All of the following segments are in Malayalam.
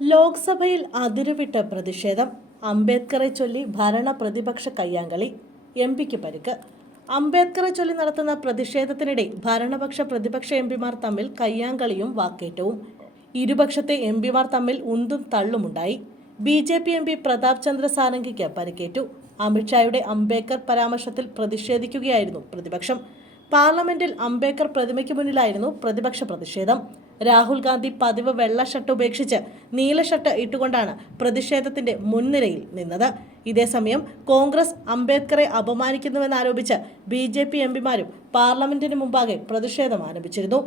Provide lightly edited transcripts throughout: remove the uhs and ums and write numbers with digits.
ലോക്സഭയിൽ അതിരുവിട്ട പ്രതിഷേധം. അംബേദ്കറെ ചൊല്ലി ഭരണ പ്രതിപക്ഷ കയ്യാങ്കളി. എംപിക്ക് പരിക്ക്. അംബേദ്കറെ ചൊല്ലി നടത്തുന്ന പ്രതിഷേധത്തിനിടെ ഭരണപക്ഷ പ്രതിപക്ഷ എംപിമാർ തമ്മിൽ കയ്യാങ്കളിയും വാക്കേറ്റവും. ഇരുപക്ഷത്തെ എംപിമാർ തമ്മിൽ ഉന്തും തള്ളുമുണ്ടായി. BJP എംപി പ്രതാപ് ചന്ദ്ര സാരംഗിക്ക് പരിക്കേറ്റു. അമിത്ഷായുടെ അംബേദ്കർ പരാമർശത്തിൽ പ്രതിഷേധിക്കുകയായിരുന്നു പ്രതിപക്ഷം. പാർലമെന്റിൽ അംബേദ്കർ പ്രതിമയ്ക്ക് മുന്നിലായിരുന്നു പ്രതിപക്ഷ പ്രതിഷേധം. രാഹുൽ ഗാന്ധി പതിവ് വെള്ള ഷർട്ട് ഉപേക്ഷിച്ച് നീല ഷർട്ട് ഇട്ടുകൊണ്ടാണ് പ്രതിഷേധത്തിന്റെ മുൻനിരയിൽ നിന്നത്. ഇതേസമയം കോൺഗ്രസ് അംബേദ്കറെ അപമാനിക്കുന്നുവെന്നാരോപിച്ച് BJP എംപിമാരും പാർലമെന്റിന് മുമ്പാകെ പ്രതിഷേധം ആരംഭിച്ചിരുന്നു.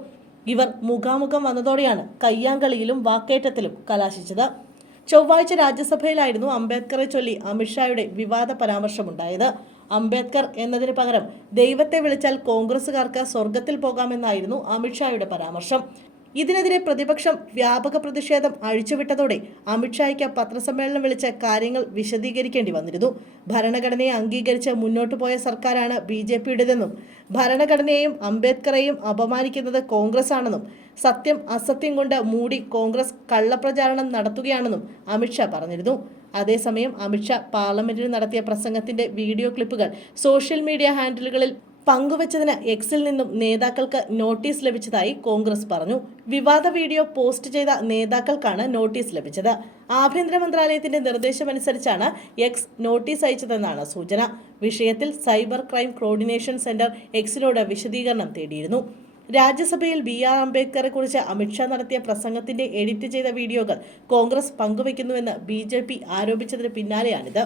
ഇവർ മുഖാമുഖം വന്നതോടെയാണ് കയ്യാങ്കളിയിലും വാക്കേറ്റത്തിലും കലാശിച്ചത്. ചൊവ്വാഴ്ച രാജ്യസഭയിലായിരുന്നു അംബേദ്കറെ ചൊല്ലി അമിത്ഷായുടെ വിവാദ പരാമർശമുണ്ടായത്. അംബേദ്കർ എന്നതിന് പകരം ദൈവത്തെ വിളിച്ചാൽ കോൺഗ്രസുകാർക്ക് സ്വർഗത്തിൽ പോകാമെന്നായിരുന്നു അമിത്ഷായുടെ പരാമർശം. ഇതിനെതിരെ പ്രതിപക്ഷം വ്യാപക പ്രതിഷേധം അഴിച്ചുവിട്ടതോടെ അമിത്ഷായ്ക്ക് പത്രസമ്മേളനം വിളിച്ച് കാര്യങ്ങൾ വിശദീകരിക്കേണ്ടി വന്നിരുന്നു. ഭരണഘടനയെ അംഗീകരിച്ച് മുന്നോട്ടു പോയ സർക്കാരാണ് BJPയുടേതെന്നും ഭരണഘടനയെയും അംബേദ്കറെയും അപമാനിക്കുന്നത് കോൺഗ്രസ് ആണെന്നും സത്യം അസത്യം കൊണ്ട് മൂടി കോൺഗ്രസ് കള്ളപ്രചാരണം നടത്തുകയാണെന്നും അമിത്ഷാ പറഞ്ഞിരുന്നു. അതേസമയം അമിത്ഷാ പാർലമെന്റിൽ നടത്തിയ പ്രസംഗത്തിന്റെ വീഡിയോ ക്ലിപ്പുകൾ സോഷ്യൽ മീഡിയ ഹാൻഡിലുകളിൽ പങ്കുവച്ചതിന് എക്സിൽ നിന്നും നേതാക്കൾക്ക് നോട്ടീസ് ലഭിച്ചതായി കോൺഗ്രസ് പറഞ്ഞു. വിവാദ വീഡിയോ പോസ്റ്റ് ചെയ്ത നേതാക്കൾക്കാണ് നോട്ടീസ് ലഭിച്ചത്. ആഭ്യന്തര മന്ത്രാലയത്തിന്റെ നിർദ്ദേശമനുസരിച്ചാണ് എക്സ് നോട്ടീസ് അയച്ചതെന്നാണ് സൂചന. വിഷയത്തിൽ സൈബർ ക്രൈം കോർഡിനേഷൻ സെന്റർ എക്സിനോട് വിശദീകരണം തേടിയിരുന്നു. രാജ്യസഭയിൽ BR അംബേദ്കറെ കുറിച്ച് അമിത്ഷാ നടത്തിയ പ്രസംഗത്തിന്റെ എഡിറ്റ് ചെയ്ത വീഡിയോകൾ കോൺഗ്രസ് പങ്കുവയ്ക്കുന്നുവെന്ന് BJP ആരോപിച്ചതിന് പിന്നാലെയാണിത്.